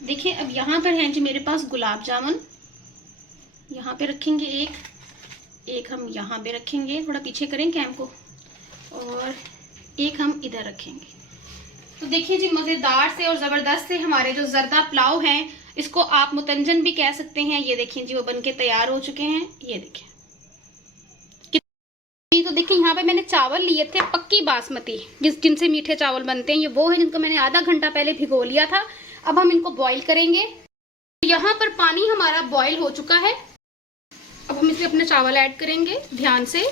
देखिए अब यहाँ पर हैं जी मेरे पास गुलाब जामुन। यहाँ पे रखेंगे एक हम यहाँ पे रखेंगे, थोड़ा पीछे करें कैम को, और एक हम इधर रखेंगे। तो देखिए जी मज़ेदार से और ज़बरदस्त से हमारे जो जर्दा पुलाव हैं, इसको आप मुतंजन भी कह सकते हैं। ये देखिए जी वो बनके तैयार हो चुके हैं। ये देखिए, तो देखिए यहाँ पे मैंने चावल लिए थे पक्की बासमती, जिनसे मीठे चावल बनते हैं, ये वो है जिनको मैंने आधा घंटा पहले भिगो लिया था। अब हम इनको बॉईल करेंगे। यहाँ पर पानी हमारा बॉईल हो चुका है। अब हम इसमें अपने चावल ऐड करेंगे ध्यान से।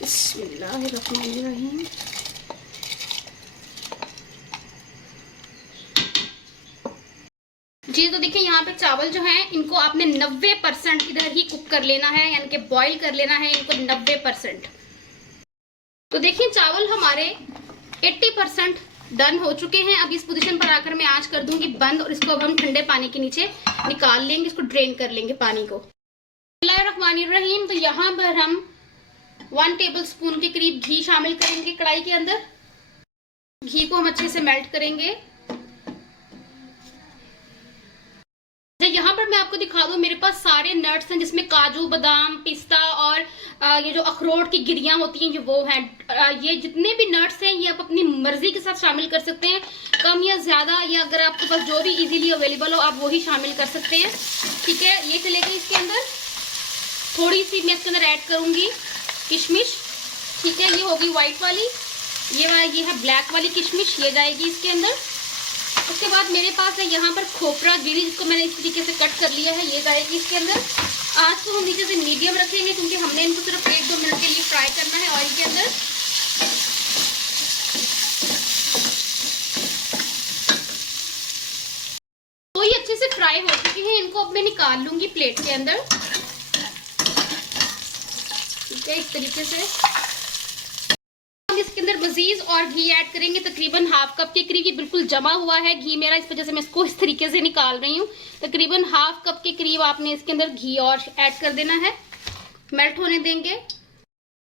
बिस्मिल्लाहिर्रहमानिर्रहीम। जी तो देखिए यहाँ पे चावल जो हैं इनको आपने 90% इधर ही कुक कर लेना है, यानी कि बॉईल कर लेना है इनको 90%। तो देखिए चावल हमारे 80% डन हो चुके हैं। अब इस पोजीशन पर आकर मैं आंच कर दूंगी बंद, और इसको अब हम ठंडे पानी के नीचे निकाल लेंगे, इसको ड्रेन कर लेंगे पानी को। बिस्मिल्लाहिर्रहमानिर्रहीम। तो यहाँ पर हम 1 टेबल स्पून के करीब घी शामिल करेंगे कढ़ाई के अंदर। घी को हम अच्छे से मेल्ट करेंगे। यहाँ पर मैं आपको दिखा दूं, मेरे पास सारे नट्स हैं जिसमें काजू, बादाम, पिस्ता और ये जो अखरोट की गिरियां होती हैं ये वो हैं। ये जितने भी नट्स हैं ये आप अपनी मर्जी के साथ शामिल कर सकते हैं, कम या ज्यादा, या अगर आपके पास जो भी इजीली अवेलेबल हो आप वही शामिल कर सकते हैं। ठीक है, ये चलेगी इसके अंदर। थोड़ी सी मैं इसके अंदर ऐड करूंगी किशमिश। ठीक है, ये होगी व्हाइट वाली, ये है ब्लैक वाली किशमिश, ये जाएगी इसके अंदर। उसके बाद मेरे पास है यहाँ पर खोपरा गिरी, जिसको मैंने इस तरीके से कट कर लिया है, ये जाएगी इसके अंदर। आंच को हम नीचे से मीडियम रखेंगे क्योंकि हमने इनको सिर्फ 1-2 मिनट के लिए फ्राई करना है ऑयल के अंदर। तो ये अच्छे से फ्राई हो चुके हैं, इनको अब मैं निकाल लूंगी प्लेट के अंदर। ठीक है, इस तरीके से इसके अंदर मजीद और घी ऐड करेंगे, तकरीबन हाफ कप के करीब। ये बिल्कुल जमा हुआ है घी मेरा, इस वजह से मैं इसको इस तरीके से निकाल रही हूँ। तकरीबन हाफ कप के करीब आपने इसके अंदर घी और ऐड कर देना है, मेल्ट होने देंगे।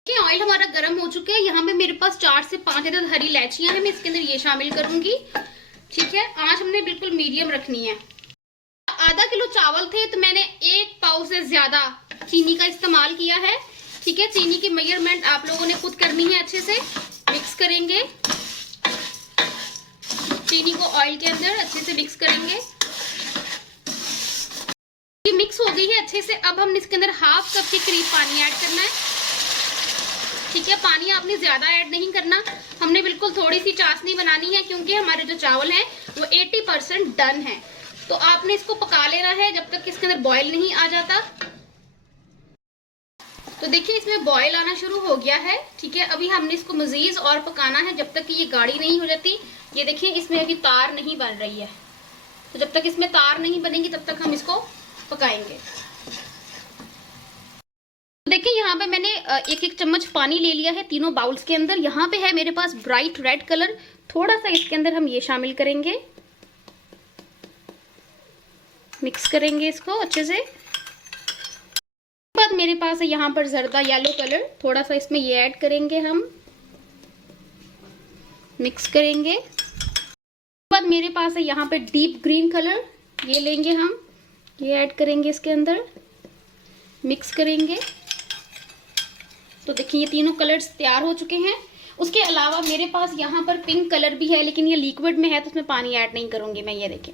ऑयल हमारा गर्म हो चुका है। यहाँ पे मेरे पास 4 से 5 अदद हरी इलायचियां हैं, मैं इसके अंदर ये शामिल करूंगी। ठीक है, आंच हमने बिल्कुल मीडियम रखनी है। आधा किलो चावल थे तो मैंने 1 पाव से ज्यादा चीनी का इस्तेमाल किया है। ठीक है, चीनी की मेजरमेंट आप लोगों ने खुद करनी है। अच्छे से मिक्स करेंगे, चीनी को ऑयल के अंदर अच्छे से मिक्स करेंगे। ये मिक्स हो गई है अच्छे से। अब हम इसके अंदर हाफ कप के करीब पानी ऐड करना है। ठीक है, पानी आपने ज्यादा ऐड नहीं करना, हमने बिल्कुल थोड़ी सी चाशनी बनानी है क्योंकि हमारे जो चावल हैं वो 80% डन है। तो आपने इसको पका लेना है जब तक इसके अंदर बॉयल नहीं आ जाता। तो देखिए इसमें बॉयल आना शुरू हो गया है। ठीक है, अभी हमने इसको मजीद और पकाना है जब तक कि ये गाढ़ी नहीं हो जाती। ये देखिए इसमें अभी तार नहीं बन रही है, तो जब तक इसमें तार नहीं बनेगी तब तक हम इसको पकाएंगे। देखिए यहाँ पे मैंने 1-1 चम्मच पानी ले लिया है तीनों बाउल्स के अंदर। यहाँ पे है मेरे पास ब्राइट रेड कलर, थोड़ा सा इसके अंदर हम ये शामिल करेंगे, मिक्स करेंगे इसको अच्छे से। बाद मेरे पास है यहाँ पर जर्दा येलो कलर, थोड़ा सा इसमें ये ऐड करेंगे, हम मिक्स करेंगे। बाद मेरे पास है यहाँ पे डीप ग्रीन कलर, ये लेंगे हम, ये ऐड करेंगे इसके अंदर, मिक्स करेंगे। तो देखिए ये तीनों कलर्स तैयार हो चुके हैं। उसके अलावा मेरे पास यहाँ पर पिंक कलर भी है, लेकिन ये लिक्विड में है तो उसमें पानी ऐड नहीं करूंगी मैं। ये देखें,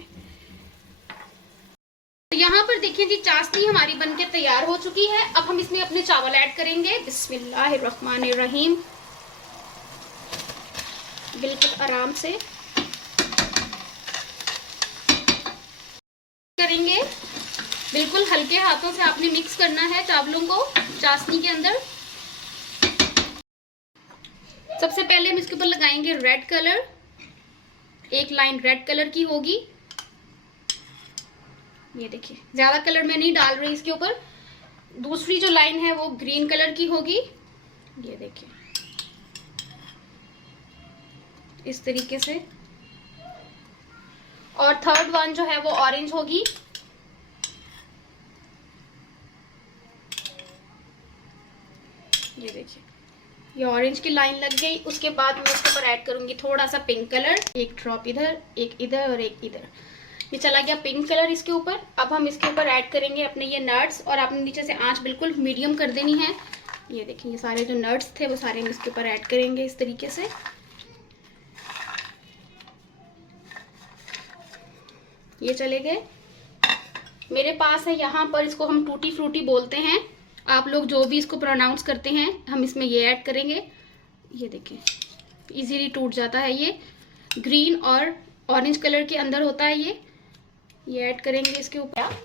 तो यहाँ पर देखिए जी चाशनी हमारी बनके तैयार हो चुकी है। अब हम इसमें अपने चावल ऐड करेंगे। बिस्मिल्लाहिर्रहमानिर्रहीम, बिल्कुल आराम से करेंगे, बिल्कुल हल्के हाथों से आपने मिक्स करना है चावलों को चाशनी के अंदर। सबसे पहले हम इसके ऊपर लगाएंगे रेड कलर, एक लाइन रेड कलर की होगी। ये देखिए ज्यादा कलर मैं नहीं डाल रही इसके ऊपर। दूसरी जो लाइन है वो ग्रीन कलर की होगी, ये देखिए इस तरीके से। और थर्ड वन जो है वो ऑरेंज होगी। ये देखिए ये ऑरेंज की लाइन लग गई। उसके बाद मैं इसके ऊपर ऐड करूंगी थोड़ा सा पिंक कलर, एक ड्रॉप इधर, एक इधर और एक इधर। ये चला गया पिंक कलर इसके ऊपर। अब हम इसके ऊपर ऐड करेंगे अपने ये नट्स, और आपने नीचे से आंच बिल्कुल मीडियम कर देनी है। ये देखिए ये सारे जो नट्स थे वो सारे हम इसके ऊपर ऐड करेंगे इस तरीके से। ये चले गए। मेरे पास है यहाँ पर, इसको हम टूटी फ्रूटी बोलते हैं, आप लोग जो भी इसको प्रोनाउंस करते हैं, हम इसमें ये ऐड करेंगे। ये देखिए इजीली टूट जाता है। ये ग्रीन और ऑरेंज कलर के अंदर होता है ये ऐड करेंगे इसके ऊपर।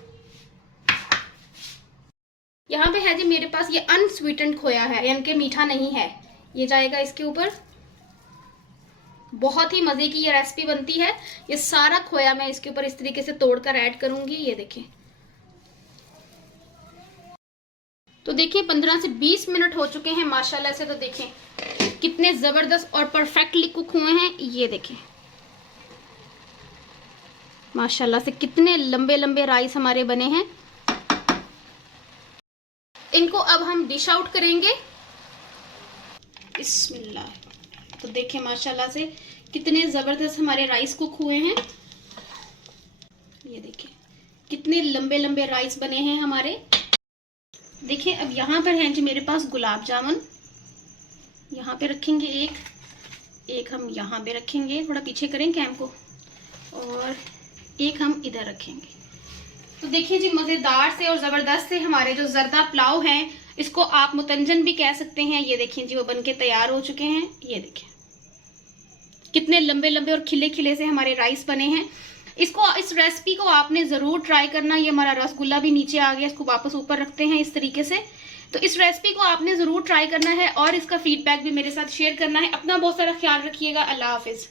यहाँ पे है जी मेरे पास ये अनस्वीटेंड खोया है, यानी कि मीठा नहीं है, ये जाएगा इसके ऊपर। बहुत ही मजे की ये रेसिपी बनती है। ये सारा खोया मैं इसके ऊपर इस तरीके से तोड़कर ऐड करूंगी। ये देखिए, तो देखिए 15 से 20 मिनट हो चुके हैं माशाल्लाह से। तो देखें कितने जबरदस्त और परफेक्टली कुक हुए हैं। ये देखें माशाल्लाह से कितने लंबे लंबे राइस हमारे बने हैं। इनको अब हम डिश आउट करेंगे। बिस्मिल्लाह। तो देखें माशाल्लाह से कितने जबरदस्त हमारे राइस कुक हुए हैं। ये देखें कितने लंबे लंबे राइस बने हैं हमारे। देखिए अब यहाँ पर हैं जी मेरे पास गुलाब जामुन। यहाँ पे रखेंगे एक हम यहाँ पे रखेंगे, थोड़ा पीछे करें कैम को, और एक हम इधर रखेंगे। तो देखिए जी मज़ेदार से और ज़बरदस्त से हमारे जो जर्दा पुलाव हैं, इसको आप मुतंजन भी कह सकते हैं। ये देखिए जी वो बनके तैयार हो चुके हैं। ये देखिए कितने लंबे लंबे और खिले खिले से हमारे राइस बने हैं। इस रेसिपी को आपने ज़रूर ट्राई करना। ये हमारा रसगुल्ला भी नीचे आ गया, इसको वापस ऊपर रखते हैं इस तरीके से। तो इस रेसिपी को आपने ज़रूर ट्राई करना है और इसका फीडबैक भी मेरे साथ शेयर करना है। अपना बहुत सारा ख्याल रखिएगा। अल्लाह हाफिज़।